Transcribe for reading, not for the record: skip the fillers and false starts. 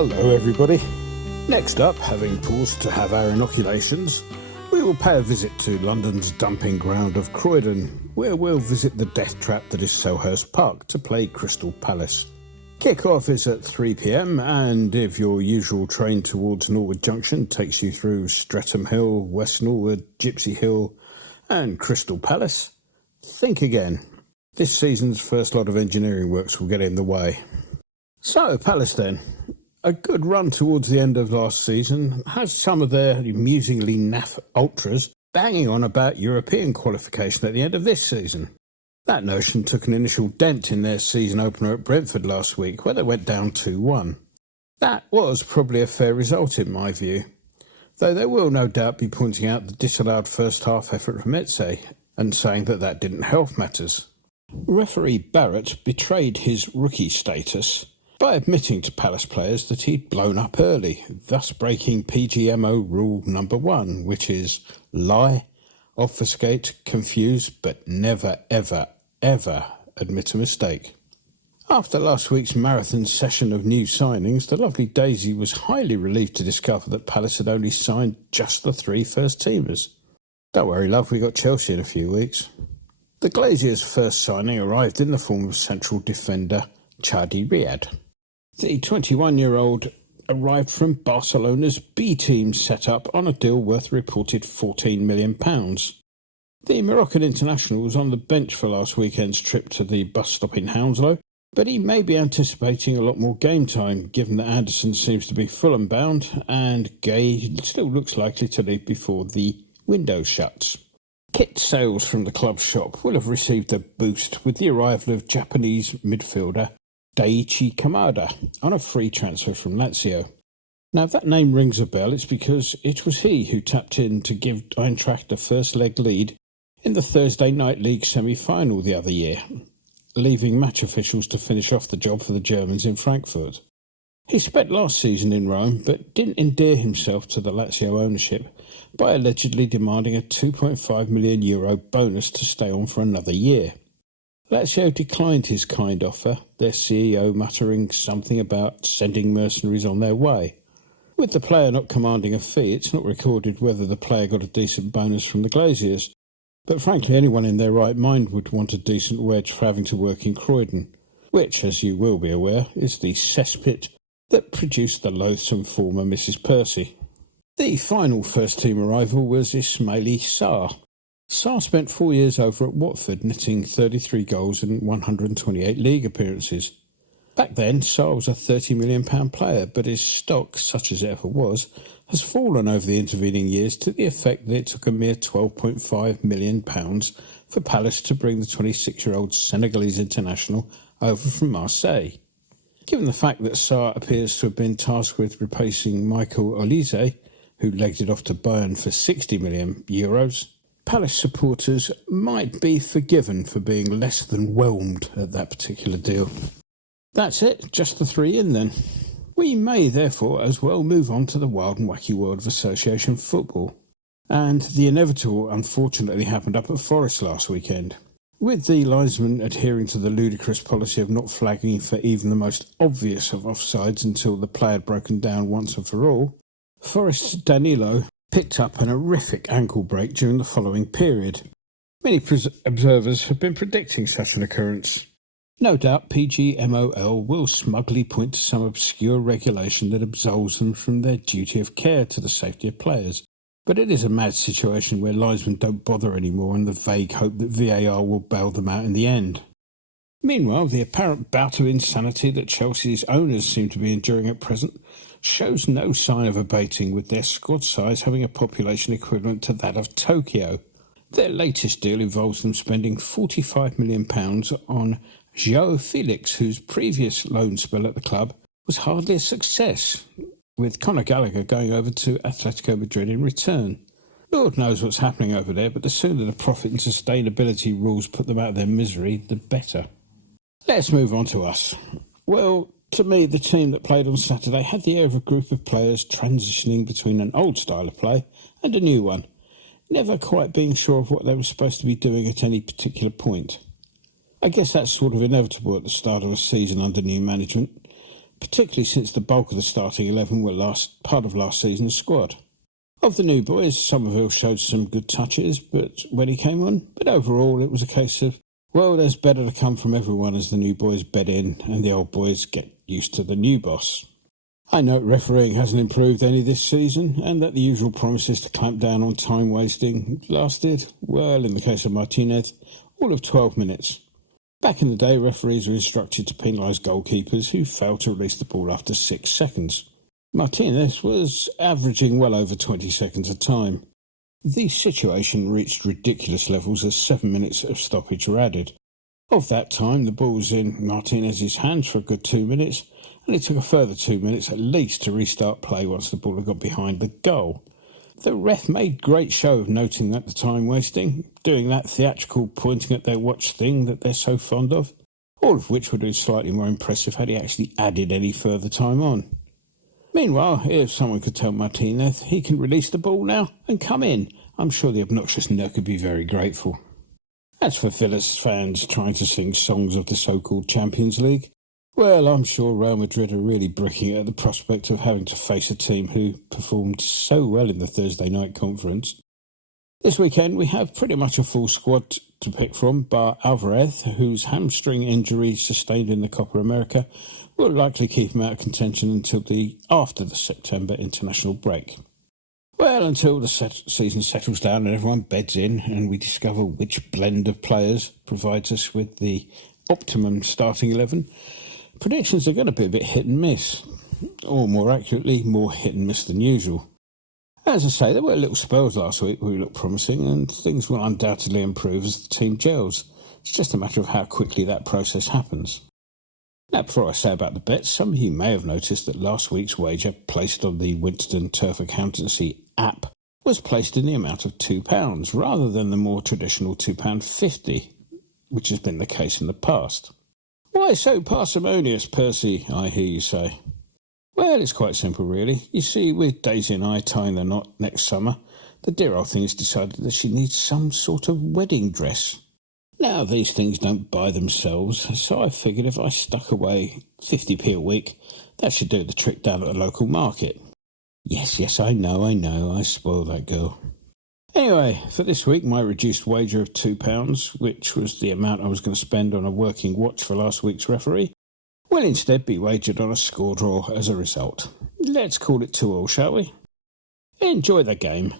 Hello everybody. Next up, having paused to have our inoculations, we will pay a visit to London's dumping ground of Croydon, where we'll visit the death trap that is Selhurst Park to play Crystal Palace. Kick-off is at 3 p.m, and if your usual train towards Norwood Junction takes you through Streatham Hill, West Norwood, Gypsy Hill and Crystal Palace, think again. This season's first lot of engineering works will get in the way. So, Palace then. A good run towards the end of last season has some of their amusingly naff ultras banging on about European qualification at the end of this season. That notion took an initial dent in their season opener at Brentford last week, where they went down 2-1. That was probably a fair result in my view, though they will no doubt be pointing out the disallowed first half effort from Eze and saying that didn't help matters. Referee Barrett betrayed his rookie status by admitting to Palace players that he'd blown up early, thus breaking PGMO rule number 1, which is lie, obfuscate, confuse, but never, ever, ever admit a mistake. After last week's marathon session of new signings, the lovely Daisy was highly relieved to discover that Palace had only signed just the 3 first-teamers. Don't worry, love, we got Chelsea in a few weeks. The Glaziers' first signing arrived in the form of central defender Chadi Riyad. The 21-year-old arrived from Barcelona's B-team setup on a deal worth a reported £14 million. The Moroccan international was on the bench for last weekend's trip to the bus stop in Hounslow, but he may be anticipating a lot more game time, given that Anderson seems to be Fulham bound and Gay still looks likely to leave before the window shuts. Kit sales from the club shop will have received a boost with the arrival of Japanese midfielder Daichi Kamada on a free transfer from Lazio. Now, if that name rings a bell, it's because it was he who tapped in to give Eintracht a first-leg lead in the Thursday Night League semi-final the other year, leaving match officials to finish off the job for the Germans in Frankfurt. He spent last season in Rome, but didn't endear himself to the Lazio ownership by allegedly demanding a €2.5 million bonus to stay on for another year. Lazio declined his kind offer, their CEO muttering something about sending mercenaries on their way. With the player not commanding a fee, it's not recorded whether the player got a decent bonus from the Glaziers, but frankly anyone in their right mind would want a decent wage for having to work in Croydon, which, as you will be aware, is the cesspit that produced the loathsome former Mrs. Percy. The final first-team arrival was Ismaili Sarr. Sarr spent 4 years over at Watford, netting 33 goals in 128 league appearances. Back then, Sarr was a £30 million player, but his stock, such as it ever was, has fallen over the intervening years to the effect that it took a mere £12.5 million for Palace to bring the 26-year-old Senegalese international over from Marseille. Given the fact that Sarr appears to have been tasked with replacing Michael Olise, who legged it off to Bayern for €60 million, Palace supporters might be forgiven for being less than whelmed at that particular deal. That's it, just the 3 in then. We may therefore as well move on to the wild and wacky world of association football. And the inevitable unfortunately happened up at Forest last weekend. With the linesman adhering to the ludicrous policy of not flagging for even the most obvious of offsides until the play had broken down once and for all, Forest's Danilo picked up an horrific ankle break during the following period. Many observers have been predicting such an occurrence. No doubt PGMOL will smugly point to some obscure regulation that absolves them from their duty of care to the safety of players, but it is a mad situation where linesmen don't bother anymore in the vague hope that VAR will bail them out in the end. Meanwhile, the apparent bout of insanity that Chelsea's owners seem to be enduring at present shows no sign of abating, with their squad size having a population equivalent to that of Tokyo. Their latest deal involves them spending £45 million on João Felix, whose previous loan spell at the club was hardly a success, with Conor Gallagher going over to Atletico Madrid in return. Lord knows what's happening over there, but the sooner the profit and sustainability rules put them out of their misery, the better. Let's move on to us. Well, to me, the team that played on Saturday had the air of a group of players transitioning between an old style of play and a new one, never quite being sure of what they were supposed to be doing at any particular point. I guess that's sort of inevitable at the start of a season under new management, particularly since the bulk of the starting 11 were part of last season's squad. Of the new boys, Somerville showed some good touches when he came on, but overall it was a case of, well, there's better to come from everyone as the new boys bed in and the old boys get used to the new boss. I note refereeing hasn't improved any this season, and that the usual promises to clamp down on time wasting lasted, well, in the case of Martinez, all of 12 minutes. Back in the day, referees were instructed to penalise goalkeepers who failed to release the ball after 6 seconds. Martinez was averaging well over 20 seconds a time. The situation reached ridiculous levels as 7 minutes of stoppage were added. Of that time, the ball was in Martinez's hands for a good 2 minutes, and it took a further 2 minutes at least to restart play once the ball had got behind the goal. The ref made great show of noting that the time wasting, doing that theatrical pointing at their watch thing that they're so fond of, all of which would have been slightly more impressive had he actually added any further time on. Meanwhile, if someone could tell Martinez he can release the ball now and come in, I'm sure the obnoxious nerd could be very grateful. As for Villa's fans trying to sing songs of the so-called Champions League, well, I'm sure Real Madrid are really bricking at the prospect of having to face a team who performed so well in the Thursday night conference. This weekend we have pretty much a full squad to pick from, bar Alvarez, whose hamstring injury sustained in the Copa America will likely keep him out of contention until after the September international break. Well, until the season settles down and everyone beds in and we discover which blend of players provides us with the optimum starting 11, predictions are going to be a bit hit and miss, or more accurately, more hit and miss than usual. As I say, there were little spells last week where we looked promising, and things will undoubtedly improve as the team gels. It's just a matter of how quickly that process happens. Now, before I say about the bets, some of you may have noticed that last week's wager placed on the Winston Turf Accountancy app was placed in the amount of £2, rather than the more traditional £2.50, which has been the case in the past. Why so parsimonious, Percy, I hear you say? Well, it's quite simple, really. You see, with Daisy and I tying the knot next summer, the dear old thing has decided that she needs some sort of wedding dress. Now, these things don't buy themselves, so I figured if I stuck away 50p a week, that should do the trick down at the local market. Yes, I know, I spoiled that girl. Anyway, for this week, my reduced wager of £2, which was the amount I was going to spend on a working watch for last week's referee, will instead be wagered on a score draw as a result. Let's call it 2-2, shall we? Enjoy the game.